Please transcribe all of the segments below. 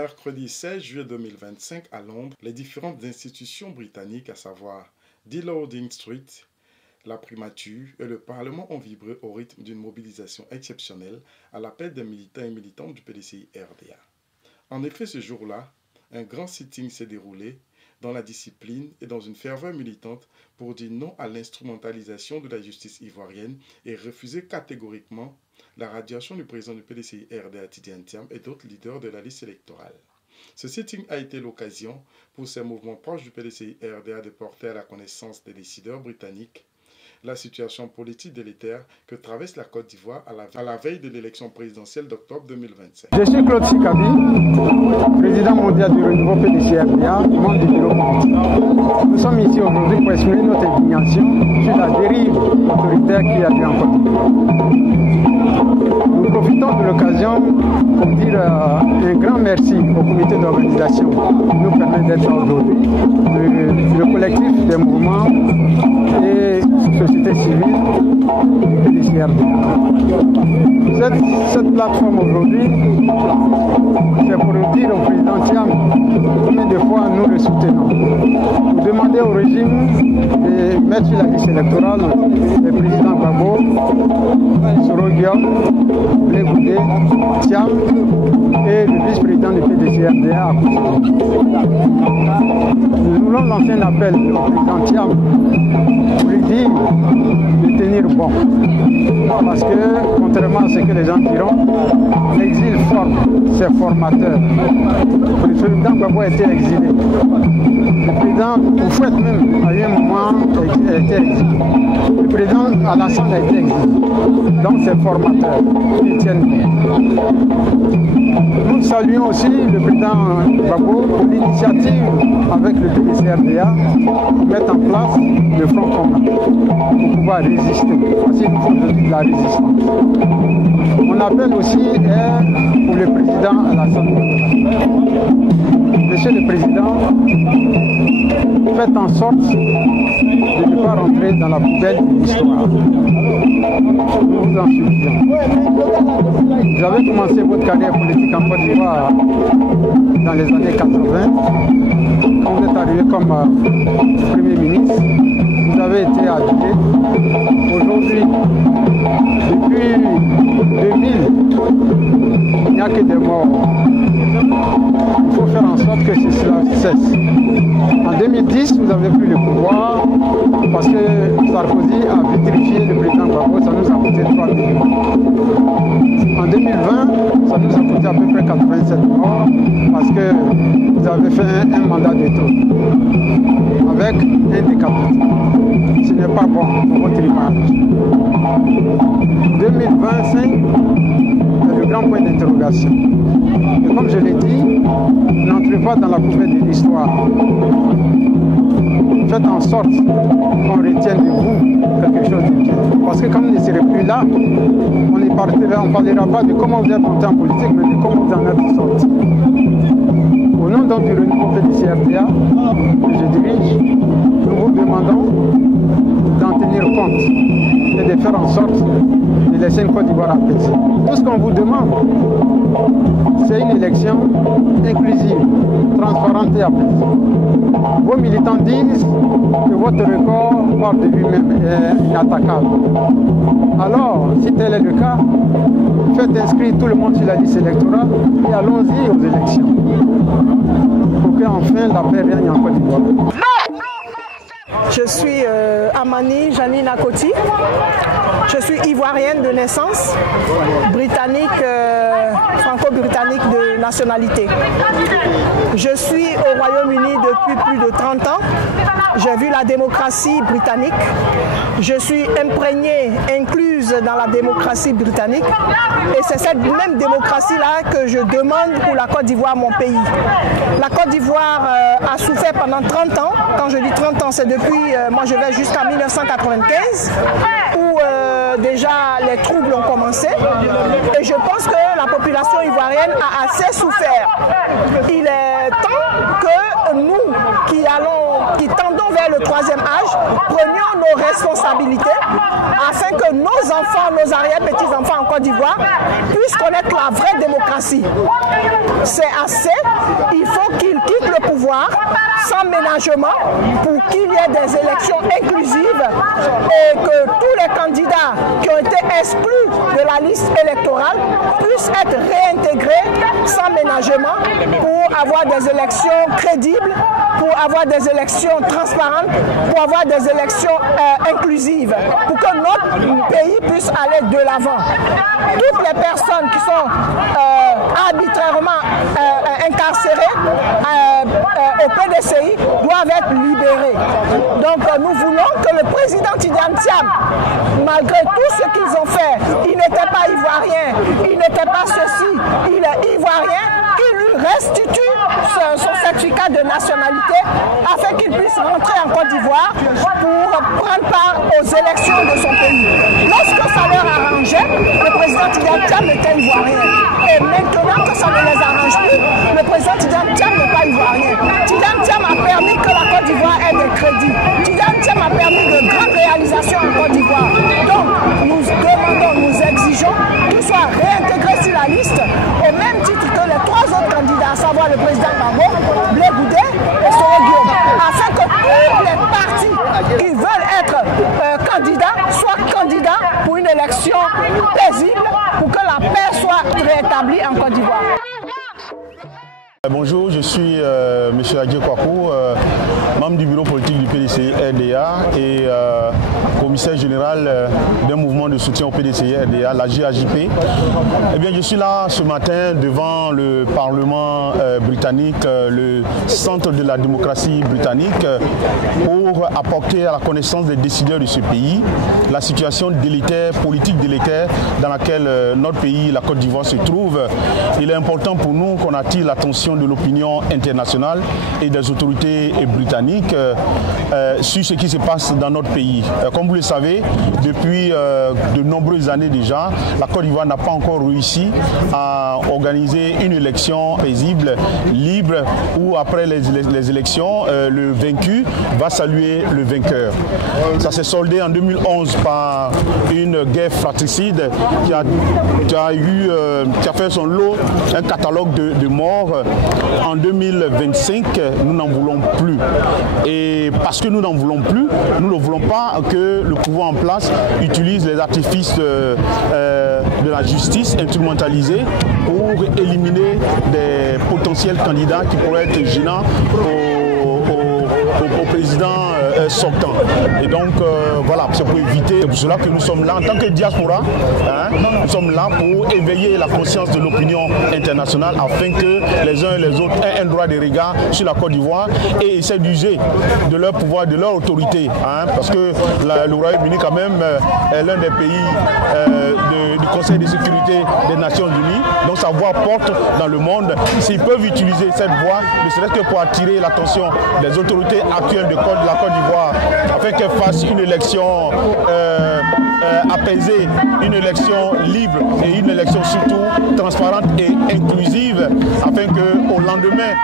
mercredi 16 juillet 2025 à Londres, les différentes institutions britanniques, à savoir Downing Street, la primature et le Parlement ont vibré au rythme d'une mobilisation exceptionnelle à l'appel des militants et militantes du PDCI-RDA. En effet, ce jour-là, un grand sitting s'est déroulé dans la discipline et dans une ferveur militante pour dire non à l'instrumentalisation de la justice ivoirienne et refuser catégoriquement la radiation du président du PDCI-RDA Tidiane Thiam et d'autres leaders de la liste électorale. Ce sitting a été l'occasion pour ces mouvements proches du PDCI-RDA de porter à la connaissance des décideurs britanniques la situation politique délétère que traverse la Côte d'Ivoire à la veille de l'élection présidentielle d'octobre 2025. Je suis Claude Sikabi, président mondial du renouveau PDCI-RDA, membre du bureau. Nous sommes ici aujourd'hui pour exprimer notre indignation sur la dérive autoritaire qui a lieu en Côte d'Ivoire. Nous profitons de l'occasion pour dire un grand merci au comité d'organisation qui nous permet d'être aujourd'hui, le collectif des mouvements et société civile PDCI-RDA. Cette plateforme aujourd'hui, c'est pour dire au président Thiam combien de fois nous le soutenons. Pour demander au régime de mettre sur la liste électorale le président Gbagbo, Soro Guillaume, Blé Goudé, Thiam et le vice-président du PDCI-RDA à côté. Nous voulons lancer un appel au président Thiam pour lui dire de tenir bon. Parce que, contrairement à ce que les gens diront, l'exil forme ses formateurs. Le président Gbagbo a été exilé. Le président Oufouette même, à un moment, a été exilé. Le président Alassane a été exilé. Donc, ses formateurs, ils tiennent bien. Nous saluons aussi le président Gbagbo pour l'initiative avec le PDCI-RDA pour mettre en place le Front commun pour pouvoir résister. Parce qu'il nous faut aujourd'hui de la résistance. Mon appel aussi est pour le président Alassane Ouattara. Monsieur le Président, faites en sorte de ne pas rentrer dans la poubelle de l'histoire. Nous vous en supplions. Vous avez commencé votre carrière politique en Côte d'Ivoire dans les années 80. Quand vous êtes arrivé comme Premier ministre, vous avez été adulé. Aujourd'hui, depuis 2000, il n'y a que des morts. Il faut faire en sorte que cela cesse. En 2010, vous avez pris le pouvoir parce que Sarkozy a vitrifié le président Gbagbo, ça nous a coûté 3 millions. En 2020, ça nous a coûté à peu près 87 morts parce que vous avez fait un mandat de trop avec un décapité. Ce n'est pas bon pour votre image. 2025, c'est le grand point d'interrogation. Et comme je l'ai dit, n'entrez pas dans la poubelle de l'histoire. Faites en sorte qu'on retienne de vous quelque chose de bien. Parce que quand vous ne serez plus là, on ne parlera pas de comment vous êtes monté en politique, mais de comment vous en êtes sorti. Au nom donc du renouveau PDCI-RDA que je dirige, nous vous demandons d'en tenir compte et de faire en sorte de laisser une Côte d'Ivoire apaisée. Tout ce qu'on vous demande, c'est une élection inclusive, transparente et apaisée. Vos militants disent que votre record par de lui-même est inattaquable. Alors, si tel est le cas, faites inscrire tout le monde sur la liste électorale et allons-y aux élections. Pour qu'enfin la paix règne en Côte d'Ivoire. Je suis Amani Janine Akoti. Je suis ivoirienne de naissance, britannique, franco-britannique de nationalité. Je suis au Royaume-Uni depuis plus de 30 ans. J'ai vu la démocratie britannique. Je suis imprégnée, incluse dans la démocratie britannique. Et c'est cette même démocratie-là que je demande pour la Côte d'Ivoire, mon pays. La Côte d'Ivoire a souffert pendant 30 ans. Quand je dis 30 ans, c'est depuis, moi je vais jusqu'à 1995, où déjà les troubles ont commencé. Et je pense que la population ivoirienne a assez souffert. Il est temps que nous qui tendons vers le 3e âge, prenions nos responsabilités afin que nos enfants, nos arrière-petits-enfants en Côte d'Ivoire puissent connaître la vraie démocratie. C'est assez, il faut qu'ils quittent le pouvoir sans ménagement pour qu'il y ait des élections inclusives et que tous les candidats qui ont été exclus de la liste électorale puissent être réintégrés sans ménagement pour avoir des élections crédibles, pour avoir des élections transparentes, pour avoir des élections inclusives, pour que notre pays puisse aller de l'avant. Toutes les personnes qui sont arbitrairement incarcérées au PDCI doivent être libérées. Donc nous voulons que le président Tidjane Thiam, malgré tout ce qu'ils ont fait, il n'était pas ivoirien, il n'était pas ceci, il est ivoirien, qu'il lui restitue son certificat de nationalité afin qu'il puisse rentrer en Côte d'Ivoire pour prendre part aux élections de son pays. Lorsque ça leur arrangeait, le président Tidjane Thiam était ivoirien. Et maintenant que ça ne les arrange plus, le président Tidjane Thiam n'est pas ivoirien. Tidjane Thiam a permis que la Côte d'Ivoire ait des crédits. Tidjane Thiam a permis de grandes réalisations en Côte d'Ivoire. Donc nous demandons, nous exigeons qu'il soit réintégré sur la liste au même titre que les 3 autres candidats, à savoir le président Gbagbo, Blé Goudé et Soro Guillaume, afin que tous les partis qui veulent être candidats soient candidats pour une élection paisible, pour que la paix soit rétablie en Côte d'Ivoire. Bonjour, je suis M. Adjé Kwaku, membre du bureau politique du PDCI RDA et commissaire général d'un mouvement de soutien au PDCI RDA, la GAJP. Eh bien, je suis là ce matin devant le Parlement britannique, le centre de la démocratie britannique, pour apporter à la connaissance des décideurs de ce pays la situation délétère, politique délétère dans laquelle notre pays, la Côte d'Ivoire, se trouve. Il est important pour nous qu'on attire l'attention de l'opinion internationale et des autorités britanniques sur ce qui se passe dans notre pays. Comme vous le savez, depuis de nombreuses années déjà, la Côte d'Ivoire n'a pas encore réussi à organiser une élection paisible, libre, où après les élections, le vaincu va saluer le vainqueur. Ça s'est soldé en 2011 par une guerre fratricide qui a fait son lot, un catalogue de morts. En 2025, nous n'en voulons plus. Et parce que nous n'en voulons plus, nous ne voulons pas que le pouvoir en place utilise les artifices de la justice instrumentalisée pour éliminer des potentiels candidats qui pourraient être gênants au président sortant. Et donc voilà, c'est pour éviter, c'est pour cela que nous sommes là en tant que diaspora, nous sommes là pour éveiller la conscience de l'opinion internationale afin que les uns et les autres aient un droit de regard sur la Côte d'Ivoire et essaient d'user de leur pouvoir, de leur autorité, parce que le Royaume-Uni quand même est l'un des pays du Conseil de sécurité des Nations Unies, donc sa voix porte dans le monde. S'ils peuvent utiliser cette voix, ne serait-ce que pour attirer l'attention des autorités actuelles de la Côte d'Ivoire, afin qu'elle fasse une élection apaisée, une élection libre et une élection surtout transparente et inclusive, afin qu'au lendemain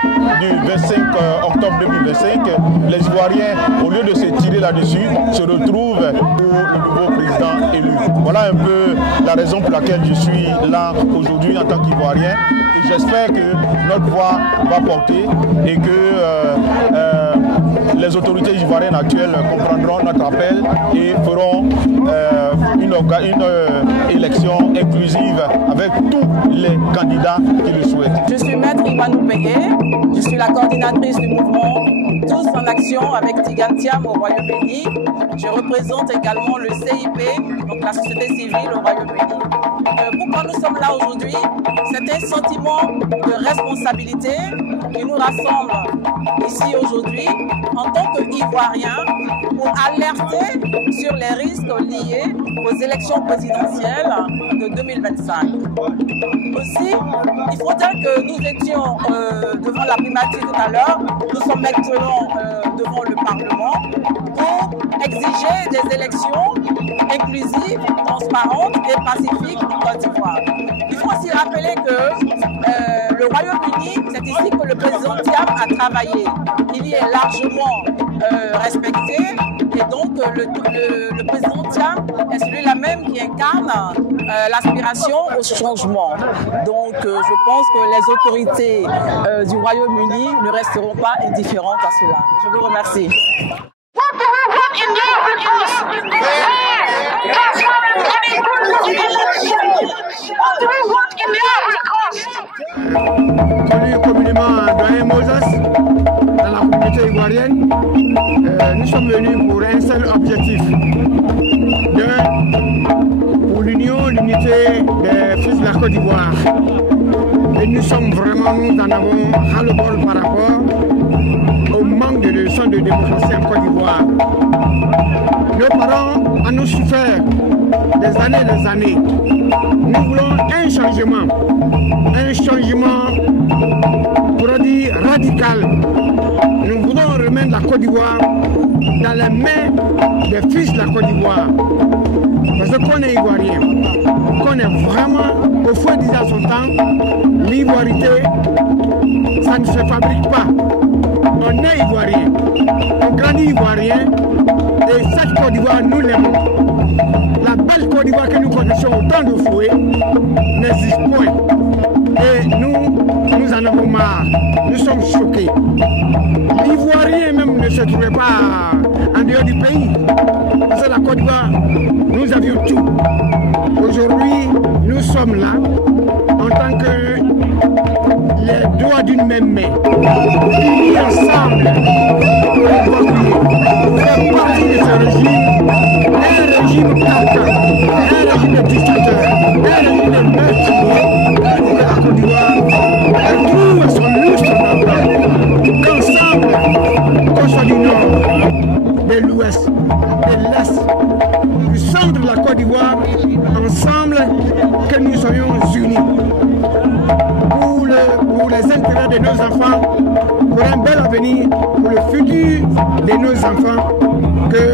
du 25 octobre 2025, les Ivoiriens, au lieu de se tirer là-dessus, se retrouvent pour le nouveau président élu. Voilà un peu la raison pour laquelle je suis là aujourd'hui en tant qu'Ivoirien, et j'espère que notre voix va porter et que les autorités ivoiriennes actuelles comprendront notre appel et feront une élection inclusive avec tous les candidats qui le souhaitent. Je suis Maître Ivanou Pégué, je suis la coordinatrice du mouvement Tous en Action avec Tidjane Thiam au Royaume-Uni. Je représente également le CIP, donc la société civile au Royaume-Uni. Pourquoi nous sommes là aujourd'hui? C'est un sentiment de responsabilité qui nous rassemble ici aujourd'hui en tant qu'Ivoiriens pour alerter sur les risques liés aux élections présidentielles de 2025. Aussi, il faut dire que nous étions devant la primature tout à l'heure, nous sommes maintenant devant le Parlement pour exiger des élections inclusives, transparentes et pacifiques en Côte d'Ivoire. Il faut aussi rappeler que le Royaume-Uni, c'est ici que le président Thiam a travaillé. Il y est largement respecté. Et donc, le président Thiam est celui-là même qui incarne l'aspiration au changement. Donc, je pense que les autorités du Royaume-Uni ne resteront pas indifférentes à cela. Je vous remercie. Connu communément Doyen Moses dans la communauté ivoirienne, nous sommes venus pour un seul objectif. Pour l'union, l'unité des fils de la Côte d'Ivoire. Et nous sommes vraiment, nous en avons ras-le-bol par rapport au manque de leçons de démocratie en Côte d'Ivoire. Nos parents en ont souffert des années. Nous voulons un changement pour dire radical. Nous voulons remettre la Côte d'Ivoire dans les mains des fils de la Côte d'Ivoire. Parce qu'on est ivoirien, qu'on est vraiment, au fond disant son temps, l'ivoirité, ça ne se fabrique pas. On est ivoirien, on grandit ivoirien, et cette Côte d'Ivoire, nous l'aimons. La belle Côte d'Ivoire que nous connaissons au temps de Fouet n'existe point. Et nous en avons marre. Nous sommes choqués. L'Ivoirien même ne se trouvait pas en dehors du pays. Parce que la Côte d'Ivoire, nous avions tout. Aujourd'hui, nous sommes là en tant que les doigts d'une même main. Unis ensemble pour faire partie de ce régime. Un régime caca, un régime de dictateur, un régime de meurtrier pour que la Côte d'Ivoire retrouve son lustre d'antan. Qu'ensemble, qu'on soit du nord, de l'ouest, de l'est, du centre de la Côte d'Ivoire, ensemble, que nous soyons unis. Pour les intérêts de nos enfants, pour un bel avenir, pour le futur de nos enfants, que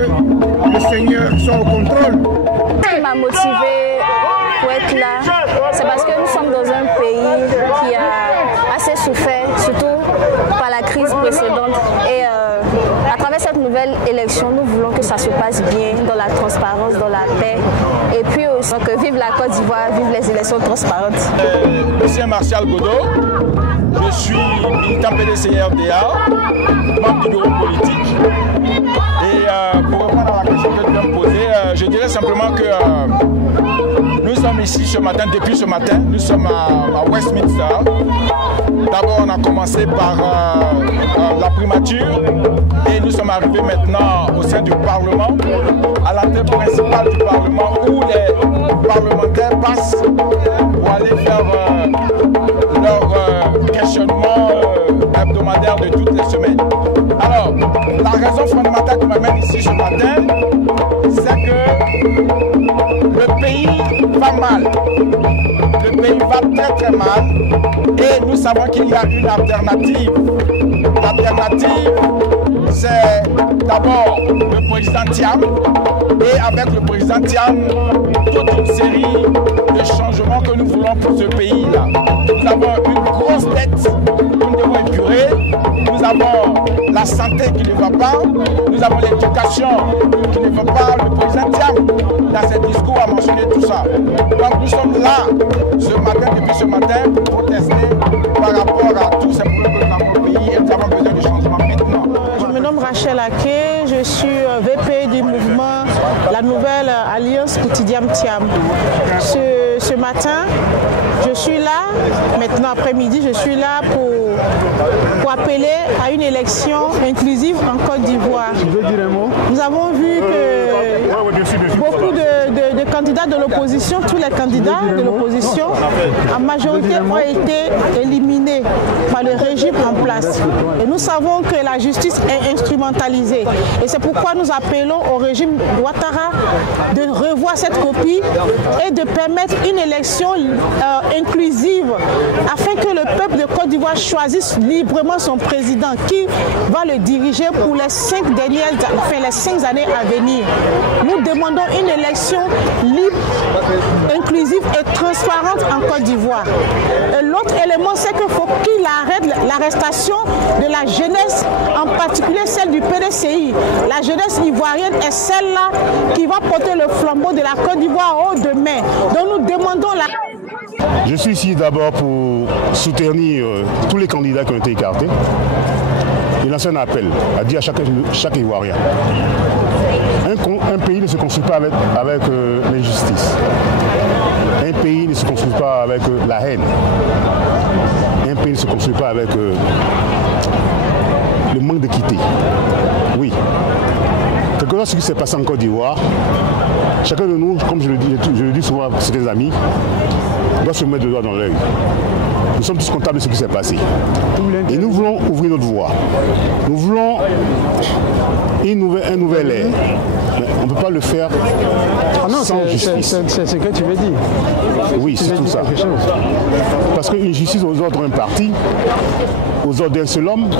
le Seigneur soit au contrôle. Ce qui m'a motivé pour être là, c'est parce que nous sommes dans un pays qui a assez souffert, surtout par la crise précédente. Et à travers cette nouvelle élection, nous voulons que ça se passe bien, dans la transparence, dans la paix. Et puis aussi, que vive la Côte d'Ivoire, vive les élections transparentes. Monsieur Martial Godot, je suis militant PDC-RDA, membre du bureau politique. Et pour répondre à la question que tu viens me poser, je dirais simplement que nous sommes ici ce matin, depuis ce matin, nous sommes à Westminster. D'abord, on a commencé par la primature et nous sommes arrivés maintenant au sein du Parlement, à l'entrée principale du Parlement où les parlementaires passent pour aller faire leur questionnement hebdomadaire de toutes les semaines. Alors, la raison fondamentale qui m'amène ici ce matin, c'est que le pays va mal. Le pays va très très mal et nous savons qu'il y a une alternative. L'alternative, c'est d'abord le président Thiam et avec le président Thiam, toute une série de changements que nous voulons pour ce pays-là. Nous avons une grosse dette que nous devons épurer. Nous avons la santé qui ne va pas. Nous avons l'éducation qui ne va pas. Le président Thiam, dans ses discours, a mentionné tout ça. Donc nous sommes là ce matin, depuis ce matin, pour protester par rapport à tous ces problèmes que nous avons au pays et nous avons besoin de changement maintenant. Je me nomme Rachel Ake, je suis VP du mouvement La Nouvelle Alliance pour Tidiam Thiam. Ce matin, je suis là, maintenant après-midi, je suis là pour appeler à une élection inclusive en Côte d'Ivoire. Nous avons vu que beaucoup de candidats de l'opposition, tous les candidats de l'opposition, en majorité ont été éliminés par le régime en place. Et nous savons que la justice est instrumentalisée. Et c'est pourquoi nous appelons au régime Ouattara de revoir cette copie et de permettre une élection inclusive afin que le peuple de Côte d'Ivoire choisisse librement son président qui va le diriger pour les 5 années à venir. Nous demandons une élection libre, inclusive et transparente en Côte d'Ivoire. Et l'autre élément, c'est qu'il faut qu'il arrête l'arrestation de la jeunesse, en particulier celle du PDCI. La jeunesse ivoirienne est celle-là qui va porter le flambeau de la Côte d'Ivoire haut demain. Donc nous demandons la... Je suis ici d'abord pour soutenir tous les candidats qui ont été écartés. Et lancer un appel à dire à chaque Ivoirien. Un pays ne se construit pas avec l'injustice. Un pays ne se construit pas avec la haine. Un pays ne se construit pas avec le manque d'équité. Oui. Quelque chose ce qui s'est passé en Côte d'Ivoire, chacun de nous, comme je le dis souvent à certains amis, doit se mettre le doigt dans l'œil. Nous sommes tous comptables de ce qui s'est passé. Et nous voulons ouvrir notre voie. Nous voulons un nouvel ère. Mais on ne peut pas le faire sans justice. C'est ce que tu veux dire. Oui, c'est tout ça. Parce qu'une justice aux ordres d'un parti, aux ordres d'un seul homme,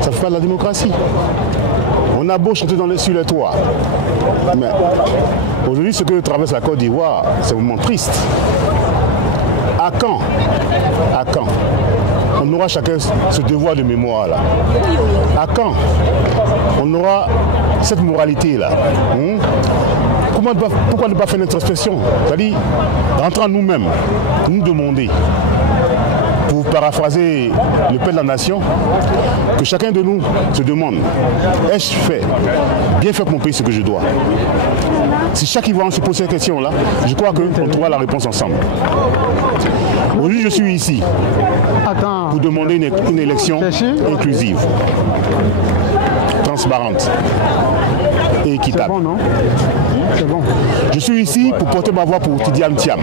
ça ne fait pas de la démocratie. On a beau chanter sur les toits. Mais aujourd'hui, ce que traverse la Côte d'Ivoire, c'est vraiment triste. À quand on aura chacun ce devoir de mémoire là? À quand on aura cette moralité là? Pourquoi ne pas faire une introspection? C'est-à-dire rentrer en nous-mêmes, nous demander, pour paraphraser le père de la nation, que chacun de nous se demande, ai-je bien fait pour mon pays ce que je dois? Si chaque Ivoirien se pose cette question-là, je crois qu'on trouvera la réponse ensemble. Aujourd'hui, je suis ici pour demander une élection inclusive, transparente et équitable. C'est bon, non? C'est bon. Je suis ici pour porter ma voix pour Tidiane Thiam.